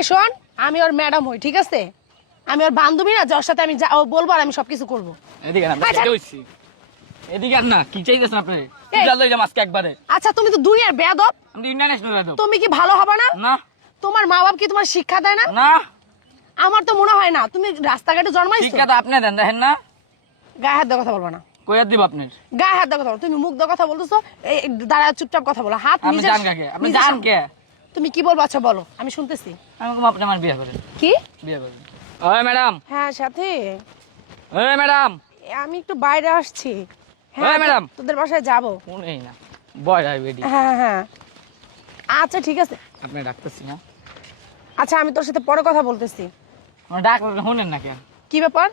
এই শোন আমি ওর ম্যাডাম হই ঠিক আছে? আমি ওর বান্ধবী না যার সাথে আমি যা ও বলব আর আমি সবকিছু করব। এদিকে না আচ্ছা। হইছি। এদিকে আর না কি চাইতেছেন আপনি? কি এই। জানলো এটা মাসকে একবারে। আচ্ছা তুমি তো দুনিয়ার বেয়াদব। আমি ইন্টারন্যাশনাল তুমি কি ভালো হবে না? না। তোমার মা বাপ কি তোমার শিক্ষা দেয় না? না। আমার তো মনে হয় না তুমি রাস্তাঘাটে জন্মাইছো? শিক্ষা তো আপনি দেন দেখেন না। গায়ে হাত দিয়ে কথা বলব না। কইয়া দিব আপনার? গায়ে হাত দিয়ে কথা বলো তুমি মুখ দিয়ে কথা বলতেছো এই দাঁড়া চুপচাপ কথা বলো। হাত আপনি নিজের জান কাকে আপনি নিজের জান সামনে। কে তুমি কি বলব? আচ্ছা বলো। আমি শুনতেছি। আমি আপনি আমার বিয়ে করেন। কি? বিয়ে করেন। ওই ম্যাডাম। হ্যাঁ সাথে। ওই ম্যাডাম। আমি একটু বাইরে আসছি। হ্যাঁ ম্যাডাম। তোদের বাসায় যাব। শুনেই না বয় বেডি। হ্যাঁ হ্যাঁ আচ্ছা ঠিক আছে। আপনি ডাকতেছি না আচ্ছা আমি তোর সাথে পরে কথা বলতেছি। আমার ডাক শুনেন না কে কি ব্যাপার?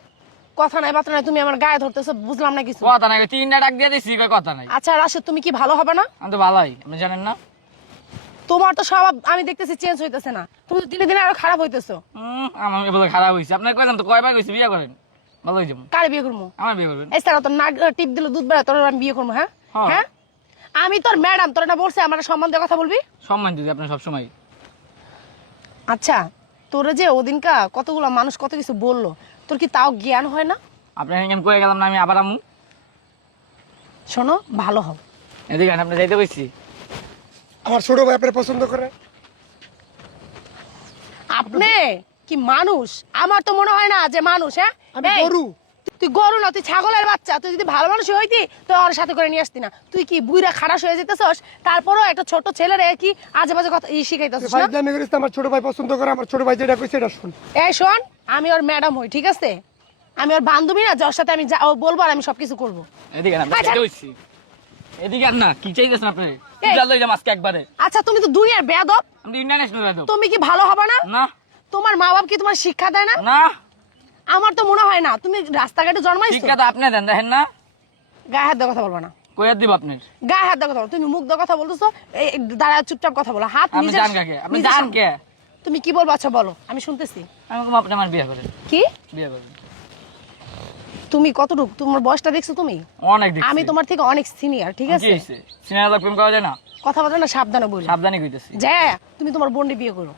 কথা নাই নাই তুমি আমার গায়ে ধরতেছো বুঝলাম না কিছু। কথা নাই তিনটা ডাক দিয়ে দিছি কথা নাই? আচ্ছা রাশেদ তুমি কি ভালো হবে না? আমি তো ভালোই আপনি জানেন না? তোমার তো স্বভাব আমি দেখতেছি চেঞ্জ হইতেছে না। তুমি দিনে দিনে আরও খারাপ হইতেছো। আমার এবার খারাপ হয়েছে আপনার কইলাম তো? কয়বার কইছি? বিয়ে করেন? ভালো হয়েছে কারে বিয়ে করব? আমার বিয়ে করবেন। এই স্যার তোর টিপ দিলে দুধ বেড়া তোর আমি বিয়ে করব হ্যাঁ? হ্যাঁ। হ্যাঁ? আমি তোর ম্যাডাম তোর না বলছে আমার সম্মান দিয়ে কথা বলবি? সম্মান দিদি আপনার সবসময়। আচ্ছা তোরে যে ওদিনকা কতগুলো মানুষ কত কিছু বলল তোর কি তাও জ্ঞান হয় না? আপনার এখানে কয়ে গেলাম না আমি আবার আমু? শোনো ভালো হও। এদিকে আপনি যাইতে কইছি আমার ছোট ভাই আপনার পছন্দ করে? আপনি কি মানুষ? আমার তো মনে হয় না যে মানুষ হ্যাঁ? আমি গরু। তুই গরু না তুই ছাগলের বাচ্চা। তুই যদি ভালো মানুষ হইতি তুই ওর সাথে করে নিয়ে আসতি না। তুই কি বুইরা খারাস হয়ে যেতেছস? তারপরও একটা ছোট ছেলের কি আজে বাজে কথা ই শিখাইতেছস ভাই না? জানি করিস আমার ছোট ভাই পছন্দ করে আমার ছোট ভাই যেটা কইছে এটা শুন। এই শোন আমি ওর ম্যাডাম হই ঠিক আছে? আমি ওর বান্ধবী না যার সাথে আমি যা ও বলব আর আমি সবকিছু করব। এদিকে না এদিকে আর না কি চাইতেছেন আপনি? জানলো এটা মাসকে একবারে। আচ্ছা তুমি তো দুনিয়ার বেয়াদব। আমি ইন্টারন্যাশনাল রাখো তুমি কি ভালো হবে না? না। তোমার মা বাপ কি তোমার শিক্ষা দেয় না? না। আমার তো মনে হয় না তুমি রাস্তাঘাটে জন্মাইছো। শিক্ষা তো আপনি দেন দেখেন না। গায়ে হাত দিয়ে কথা বলব না। কইয়া দিব আপনার? গায়ে হাত দিয়ে কথা বলো তুমি মুখ দিয়ে কথা বলতেছো এই দাঁড়া চুপচাপ কথা বলো। হাত আপনি জান আপনি কে? তুমি কি বলব আচ্ছা বলো। আমি শুনতেছি। আমি আপনি আমার বিয়ে করেন। কি? বিয়ে করেন। তুমি কতটুকু? তোমার বয়সটা দেখছ তুমি? অনেক আমি তোমার থেকে অনেক সিনিয়র ঠিক আছে? সিনেমা প্রেম করা যায় না। কথা বলো না সাবধানে বলো সাবধানে কইতেছি। যে তুমি তোমার বোনকে বিয়ে করো।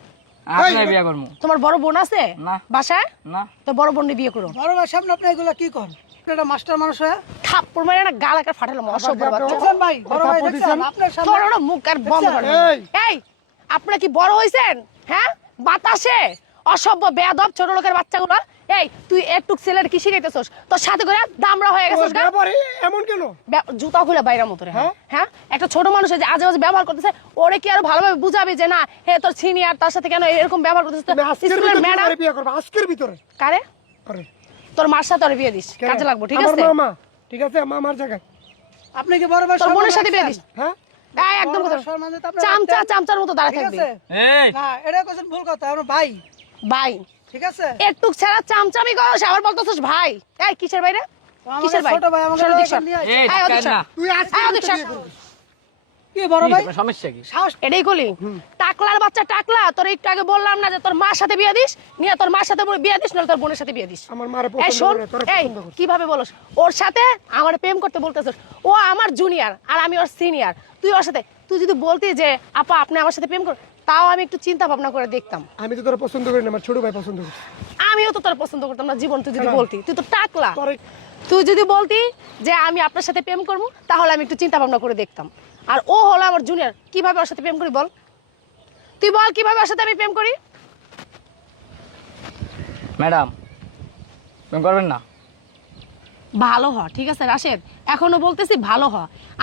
আপনার বিয়ে করব। তোমার বড় বোন আছে? না। বাসায়? না। তো বড় বোনকে বিয়ে করো। বড় ভাই সামনে আপনি এগুলো কি করেন আপনি একটা মাস্টার মানুষ হয়ে? থাপ্পড় মারে না গাল একটা ফাটালাম অসভ্য বাচ্চা। ভাই বড় ভাই দেখছেন? আপনার সামনে তোর ওটা মুখ আর বন্ধ করে এই। এই আপনারা কি বড় হইছেন? হ্যাঁ? বাতাসে? অসভ্য বেয়াদব ছোট লোকের বাচ্চাগুলো এই তুই একটু ছেলের কি শিখাইতেছস? তোর সাথে করে দামরা হয়ে গেছিস গা? ব্যাপারে এমন কেন? জুতা খুলে বাইরের মতো রে হ্যাঁ? হ্যাঁ? একটা ছোট মানুষ যে আজে বাজে ব্যবহার করতেছে ওরে কি আর ভালোভাবে বুঝাবি যে না হে তোর সিনিয়র তার সাথে কেন এরকম ব্যবহার করতেছিস? স্কুলের ম্যাডাম বিয়ে করবে আজকের ভিতরে। কারে? করে তোর মার সাথে বিয়ে দিস কাজে লাগবো ঠিক আমার আছে? মামা ঠিক আছে মামার জায়গায়। আপনি কি বড় ভাই তোর বোনের সাথে বিয়ে দিস। হ্যাঁ? একদম কথা চামচা চামচার মতো দাঁড়ায় ঠিক থাকবি। এই। না এটা কোশ্চেন ভুল কথা আমার ভাই। ভাই। ঠিক আছে? একটু ছাড়া চামচামি করস আবার বলতেছিস ভাই। এই কিসের বাইরে কিসের ভাই? ছোট ভাই আমাকে। এই তুই। কি বড় ভাই? সমস্যা কি? এটাই কলি। টাকলার বাচ্চা টাকলা। তোর একটু আগে বললাম না যে তোর মার সাথে বিয়ে দিস? নিয়ে তোর মার সাথে বিয়ে দিস না তোর বোনের সাথে বিয়ে দিস। আমার মারে এই পছন্দ শোন। করে তোরা এই পছন্দ করে কীভাবে বলস? ওর সাথে আমার প্রেম করতে বলতেছিস। ও আমার জুনিয়র আর আমি ওর সিনিয়র তুই ওর সাথে তুই যদি বলতি যে আপা আপনি আমার সাথে প্রেম কর তাও আমি একটু চিন্তা ভাবনা করে দেখতাম। আমি তো তোরা পছন্দ করি না আমার ছোট ভাই পছন্দ করে আমিও তো তোর পছন্দ করতাম না জীবন তুই যদি বলতি। তুই তো টাকলা। তুই যদি বলতি যে আমি আপনার সাথে প্রেম করব তাহলে আমি একটু চিন্তা ভাবনা করে দেখতাম। আর ও হলো আমার জুনিয়র কীভাবে ওর সাথে প্রেম করি বল? তুই বল কীভাবে ওর সাথে আমি প্রেম করি? ম্যাডাম প্রেম করবেন না? ভালো হ ঠিক আছে রাশেদ। এখনও বলতেছি ভালো হ।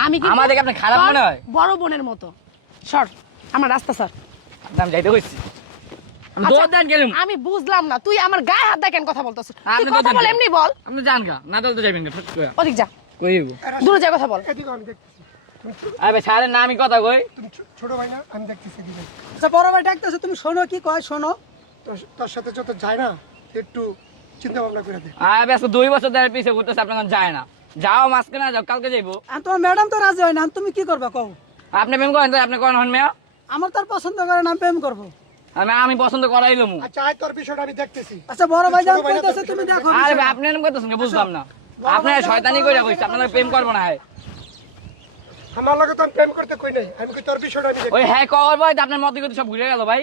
আমি কিন্তু আমাদেরকে আপনার খারাপ মনে হয়? বড় বোনের মতো। সর আমার রাস্তা সর। আপনি আমি যাইতে কইছি। আমি আচ্ছা, দৌড় দেন গেলাম। আমি বুঝলাম না তুই আমার গায়ে হাত দিয়ে কেন কথা বলতেছিস তুই আপনি কথা বল। এমনি বল। আপনি গা না তো যাবেন না ওদিক যা। কইব দূরে যা কথা বল। এদিকে আমি দেখতেছি। তুমি ছো- আরে ছাড়েন না আমি কথা কই। তুমি ছো- ছোট ভাই না আমি দেখতেছি এদিকে। আচ্ছা বড় ভাই ডাকতেছে তুমি শোনো কি কয় শোনো। তোর- তোর সাথে যত যায় না একটু চিন্তা ভাবনা করে দে। আরে দুই বছর ধরে পিছে ঘুরতেছে আপনার কাছে যায় না। যাও মাঝখানে যাও কালকে যাইবো। আর তোমার ম্যাডাম তো রাজি হয় না আর তুমি কি করবে কও। আপনি প্রেম করেন তো আপনি করেন হন মেয়া? আমার তার পছন্দ করে না প্রেম করব। আমি আমি পছন্দ করাইলাম আচ্ছা আয় তোর বিষয়টা আমি দেখতেছি। আচ্ছা বড় ভাই কইতেছে তোর তুমি দেখো আরে ভাই আপনি এরকম করতেছেন কি বুঝলাম না। আপনার শয়তানি কইরা কইছে আপনার প্রেম করব না হয় আমার লগে তো প্রেম করতে কই নাই। আমি কই তোর বিষয়টা আমি ওই হ্যাঁ কবার ভাই আপনার মত কিন্তু সব ঘুরে গেল ভাই।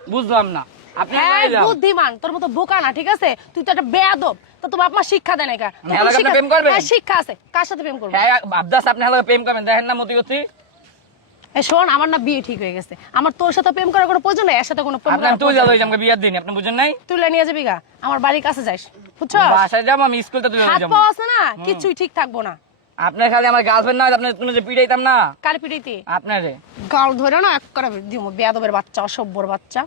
বুঝলাম না। আপনি হ্যাঁ এলাই যান। বুদ্ধিমান তোর মতো বোকা না ঠিক আছে? তুই তো একটা বেয়াদব। তো বাপ মা শিক্ষা দেয় না কা? শিক্ষা- প্রেম করবেন? হ্যাঁ, শিক্ষা আছে। কার সাথে প্রেম করব? হ্যাঁ আবদাস আপনি হলো প্রেম করবেন। দেখেন না মতি শোন আমার না বিয়ে ঠিক হয়ে গেছে। আমার তোর সাথে প্রেম করার কোনো প্রয়োজন নেই এর সাথে কোনো প্রেম আপনি করার তুই আমাকে বিয়ার দিন আপনি বুঝেন নাই? তুলে নিয়ে যাবি গা আমার বাড়ির কাছে যাইস বুঝছ? বাসায় যাব আমি স্কুলতে তুলে হাত আছে না কিছুই ঠিক থাকব না। আপনার খালি আমার গার্লফ্রেন্ড নয় আপনি তুমি যে পিড়াইতাম না। কার পিড়িতে আপনারে। গাল ধরে না এক করে দিব বেয়াদবের বাচ্চা অসভ্যর বাচ্চা।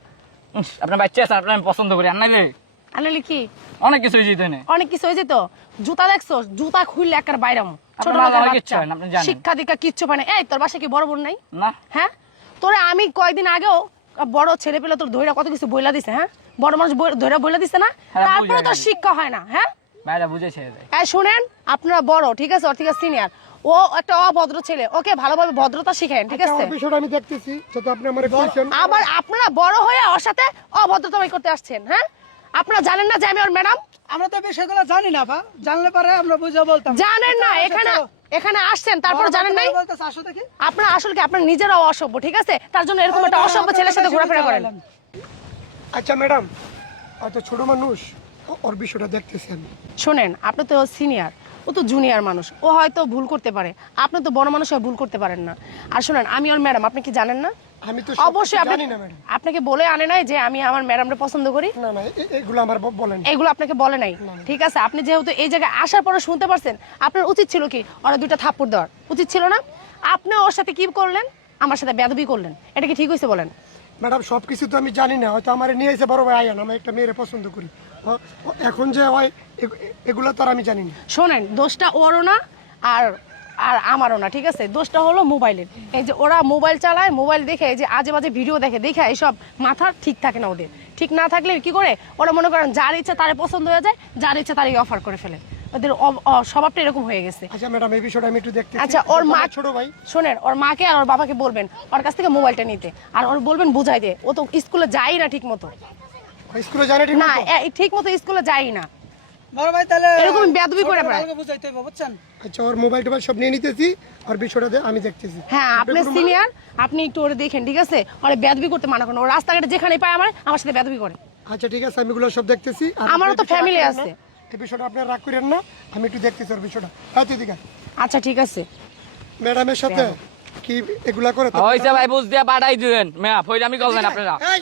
আপনার বাচ্চা আছে আপনার আমি পছন্দ করি আর নাই রে। আনলি কি? অনেক কিছু হয়ে যেত অনেক কিছু হয়ে যেত জুতা দেখছ জুতা খুললে একার বাইরাম ছোট আপনার লোকের আমার কিচ্ছু বাচ্চা। হয় না, আপনি জানেন। শিক্ষা দীক্ষা কিচ্ছু পায় না। এই তোর বাসা কি বড় বোন নাই? না। হ্যাঁ? তোরে আমি কয়দিন আগেও বড় ছেলে পেলে তোর ধৈরা কত কিছু বইলা দিছে হ্যাঁ? বড় মানুষ ধৈরা বইলা দিছে না? হ্যাঁ, তারপরে তোর শিক্ষা হয় না হ্যাঁ? শুনেন আপনারা বড় ঠিক আছে? ওর থেকে সিনিয়র ও একটা অভদ্র ছেলে। ওকে ভালোভাবে ভদ্রতা শিখেন ঠিক আচ্ছা, আছে? বিষয়টা আমি দেখতেছি। আপনি আমার আবার আপনারা বড় হয়ে ওর সাথে অভদ্রতামি করতে আসছেন হ্যাঁ? আপনারা জানেন না যে আমি ওর ম্যাডাম? আমরা তো বিষয়গুলো জানি না বা জানলে পরে আমরা বুঝে বলতাম। জানেন না এখানে এখানে আসছেন তারপরে জানেন নাই? আপনার আসলে কি আপনার নিজেরাও অসভ্য ঠিক আছে? তার জন্য এরকম একটা অসভ্য ছেলের সাথে ঘোরাফেরা করেন। আচ্ছা ম্যাডাম হয়তো ছোট মানুষ ওর বিষয়টা দেখতেছি আমি। শোনেন আপনি তো সিনিয়র ও তো জুনিয়র মানুষ ও হয়তো ভুল করতে পারে। আপনি তো বড় মানুষ হয়ে ভুল করতে পারেন না। আর শোনেন আমি ওর ম্যাডাম আপনি কি জানেন না? আমি তো অবশ্যই আপনি জানি না ম্যাডাম। আপনাকে বলে আনে নাই যে আমি আমার ম্যাডামকে পছন্দ করি। না না এগুলো আমার বলেন এগুলো আপনাকে বলে নাই। ঠিক আছে আপনি যেহেতু এই জায়গায় আসার পরে শুনতে পারছেন আপনার উচিত ছিল কি ওরা দুইটা থাপ্পড় দেওয়ার। উচিত ছিল না? আপনি ওর সাথে কি করলেন? আমার সাথে বেদবি করলেন। এটা কি ঠিক হয়েছে বলেন? ম্যাডাম সব কিছু তো আমি জানি না। হয়তো আমার নিয়ে এসে বড় ভাই আয়ান আমি একটা মেয়েরে পছন্দ করি। এখন যে হয় এগুলো তো আর আমি জানি না। শোনেন দোষটা ওরও না আর আর আমারও না ঠিক আছে? দোষটা হলো মোবাইলের। এই যে ওরা মোবাইল চালায় মোবাইল দেখে এই যে আজে বাজে ভিডিও দেখে দেখে এইসব মাথা ঠিক থাকে না ওদের। ঠিক না থাকলে কি করে? ওরা মনে করেন যার ইচ্ছা তারে পছন্দ হয়ে যায় যার ইচ্ছা তারই অফার করে ফেলে। ওদের স্বভাবটা এরকম হয়ে গেছে। আচ্ছা ম্যাডাম এই বিষয়টা আমি একটু দেখতে আচ্ছা ওর মা ছোট ভাই। শোনেন ওর মাকে আর ওর বাবাকে বলবেন ওর কাছ থেকে মোবাইলটা নিতে। আর ওর বলবেন বুঝাই দে ও তো স্কুলে যাই না ঠিক মতো স্কুলে জানে ঠিক না মতো? ঠিক মতো স্কুলে যাই না। বড় ভাই তাহলে এরকম বেয়াদবি করে। বুঝাইতে হবে বুঝছেন? আচ্ছা ওর মোবাইল টোবাইল সব নিয়ে নিতেছি আর বিষয়টা আমি দেখতেছি। হ্যাঁ আপনি সিনিয়র আপনি একটু ওরে দেখেন ঠিক আছে? ওরে বেদবি করতে মানা করেন। ও রাস্তাঘাটে যেখানে পায় আমার আমার সাথে বেদবি করে। আচ্ছা ঠিক আছে আমি এগুলো সব দেখতেছি আমারও তো করেন আছে। এই বিষয়টা আপনি রাগ করেন না আমি একটু দেখতেছি ওর বিষয়টা। হ্যাঁ দিকে আচ্ছা ঠিক আছে। ম্যাডামের সাথে কি এগুলা করে তো হয়েছে ভাই বুঝ দিয়ে পাঠাই দিলেন মেয়া ফইরামি করবেন আপনারা। এই,